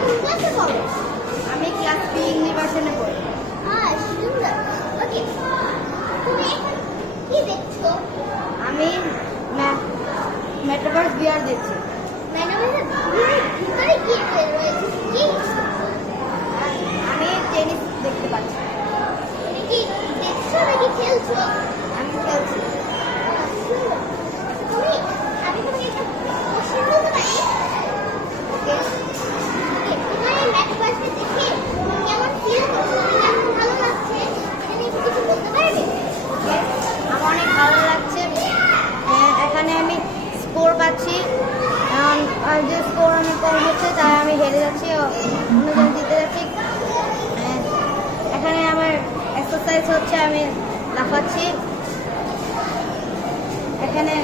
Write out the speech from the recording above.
কোন ক্লাসে পড়ো? আমি ক্লাস বি ইউনিভার্সিটিতে পড়ি। সুন্দর। ওকে, তুমি এখন কি দেখছো? আমি মেটাভার্স ভিআর দেখছি। মেটাভার্সের ভিতরে কি রয়েছে? কি আমি টেনিস দেখতে পাচ্ছি। তুমি কি দেখছো নাকি খেলছো? আমি খেলছি। সুন্দর। তুমি আমি তোমাকে একটা কোশ্চেন বলতে পারি? ওকে, তোমার এই মেটাভার্সে দেখে তুমি কেমন ফিল করছো? তোমার কেমন ভালো লাগছে? এটা নিয়ে কি কিছু বলতে পারবে? আমার অনেক ভালো লাগছে। এখানে আমি স্কোর পাচ্ছি। আর যে স্কোর আমি কম হচ্ছে তাই আমি হেরে যাচ্ছি, অন্যজন জিতে যাচ্ছি। এখানে আমার এক্সারসাইজ হচ্ছে, আমি লাফাচ্ছি। এখানে